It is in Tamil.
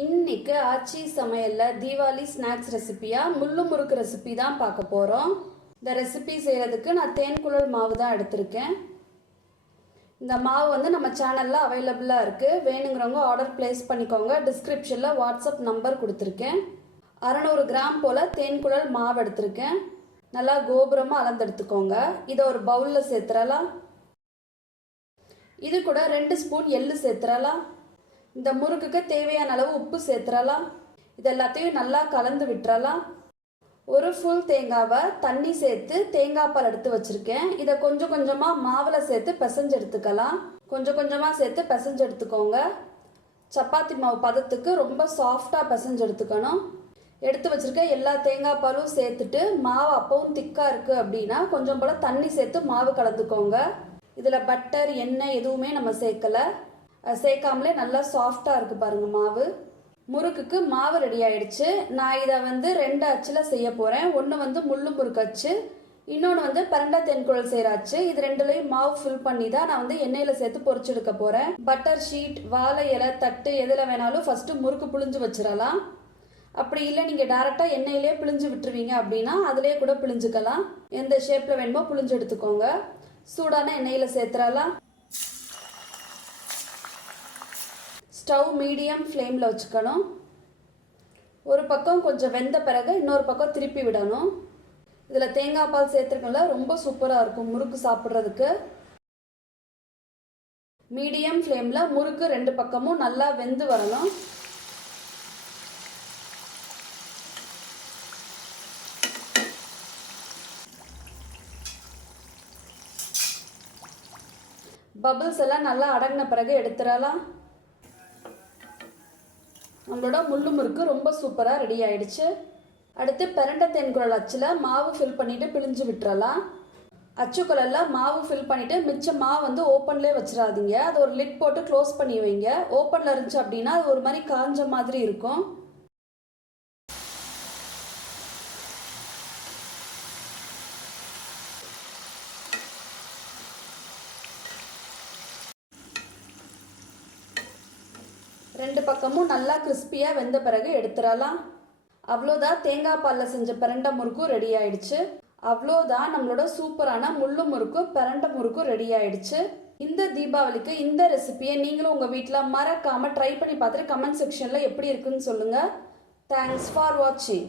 இன்னைக்கு ஆச்சி சமையலில் தீபாவளி ஸ்நாக்ஸ் ரெசிபியாக முள்ளு முறுக்கு ரெசிபி தான் பார்க்க போகிறோம் இந்த ரெசிபி செய்கிறதுக்கு நான் தேன்குழல் மாவு தான் எடுத்திருக்கேன். இந்த மாவு வந்து நம்ம சேனலில் அவைலபிளாக இருக்குது வேணுங்கிறவங்க ஆர்டர் ப்ளேஸ் பண்ணிக்கோங்க. டிஸ்கிரிப்ஷனில் வாட்ஸ்அப் நம்பர் கொடுத்துருக்கேன். அறநூறு கிராம் போல் தேன்குழல் மாவு எடுத்திருக்கேன். நல்லா கோபுரமாக அளந்தெடுத்துக்கோங்க. இதை ஒரு பவுலில் சேர்த்துறலாம். இது கூட ரெண்டு ஸ்பூன் எள்ளு சேர்த்துறலாம். இந்த முறுக்குக்கு தேவையான அளவு உப்பு சேர்த்துறலாம். இது எல்லாத்தையும் நல்லா கலந்து விட்டுறலாம். ஒரு ஃபுல் தேங்காவை தண்ணி சேர்த்து தேங்காய் பால் எடுத்து வச்சுருக்கேன். இதை கொஞ்சம் கொஞ்சமாக மாவில் சேர்த்து பிசைஞ்சு எடுத்துக்கலாம். கொஞ்சம் கொஞ்சமாக சேர்த்து பிசைஞ்சு எடுத்துக்கோங்க. சப்பாத்தி மாவு பதத்துக்கு ரொம்ப சாஃப்டாக பிசைஞ்சு எடுத்துக்கணும். எடுத்து வச்சுருக்க எல்லா தேங்காய் பாலும் சேர்த்துட்டு மாவு அப்பவும் திக்காக இருக்குது அப்படின்னா கொஞ்சம் போல் தண்ணி சேர்த்து மாவு கலந்துக்கோங்க. இதில் பட்டர் எண்ணெய் எதுவுமே நம்ம சேர்க்கலை. சேர்க்காமலே நல்லா சாஃப்டாக இருக்குது பாருங்கள் மாவு. முறுக்குக்கு மாவு ரெடி ஆயிடுச்சு. நான் இதை வந்து ரெண்டு அச்சில் செய்ய போகிறேன் ஒன்று வந்து முள்ளு முறுக்கு அச்சு இன்னொன்று வந்து பரண்டா தென்குழல் செய்கிறாச்சு இது ரெண்டுலையும் மாவு ஃபில் பண்ணி தான் நான் வந்து எண்ணெயில் சேர்த்து பொறிச்செடுக்க போகிறேன் பட்டர் ஷீட் வாழை இலை தட்டு எதில் வேணாலும் ஃபஸ்ட்டு முறுக்கு புழிஞ்சு வச்சிடலாம். அப்படி இல்லை நீங்கள் டேரெக்டாக எண்ணெயிலே பிழிஞ்சு விட்டுருவீங்க அப்படின்னா அதிலே கூட பிழிஞ்சுக்கலாம். எந்த ஷேப்பில் வேணுமோ பிழிஞ்சு எடுத்துக்கோங்க. சூடான எண்ணெயில் சேர்த்துறலாம் ஸ்டவ் மீடியம் ஃப்ளேமில் வச்சுக்கணும். ஒரு பக்கம் கொஞ்சம் வெந்த பிறகு இன்னொரு பக்கம் திருப்பி விடணும். இதில் தேங்காய் பால் சேர்த்துருக்கல ரொம்ப சூப்பராக இருக்கும் முறுக்கு சாப்பிட்றதுக்கு. மீடியம் ஃப்ளேமில் முறுக்கு ரெண்டு பக்கமும் நல்லா வெந்து வரணும். பபிள்ஸ் எல்லாம் நல்லா அடங்கின பிறகு எடுத்துடலாம். நம்மளோட முள்ளு முறுக்கு ரொம்ப சூப்பராக ரெடி ஆயிடுச்சு. அடுத்து பிரண்ட தேன்குழல் அச்சில் மாவு ஃபில் பண்ணிவிட்டு பிழிஞ்சு விட்டுறலாம். அச்சுக்குழலில் மாவு ஃபில் பண்ணிவிட்டு மிச்ச மாவு வந்து ஓப்பன்லேயே வச்சிடாதீங்க. அது ஒரு லிட் போட்டு க்ளோஸ் பண்ணி வைங்க. ஓப்பனில் இருந்துச்சு அப்படின்னா அது ஒரு மாதிரி காஞ்ச மாதிரி இருக்கும். ரெண்டு பக்கமும் நல்லா கிறிஸ்பியாக வெந்த பிறகு எடுத்துடலாம். அவ்வளோதான் தேங்காய் பாலில் செஞ்ச பிரண்டை முறுக்கும் ரெடி ஆயிடுச்சு. அவ்வளோதான் நம்மளோட சூப்பரான முள்ளு முறுக்கும் பிரண்டை முறுக்கும் ரெடி ஆயிடுச்சு. இந்த தீபாவளிக்கு இந்த ரெசிபியை நீங்களும் உங்கள் வீட்டில் மறக்காமல் ட்ரை பண்ணி பார்த்துட்டு கமெண்ட் செக்ஷனில் எப்படி இருக்குன்னு சொல்லுங்கள் தேங்க்ஸ் ஃபார் வாட்சிங்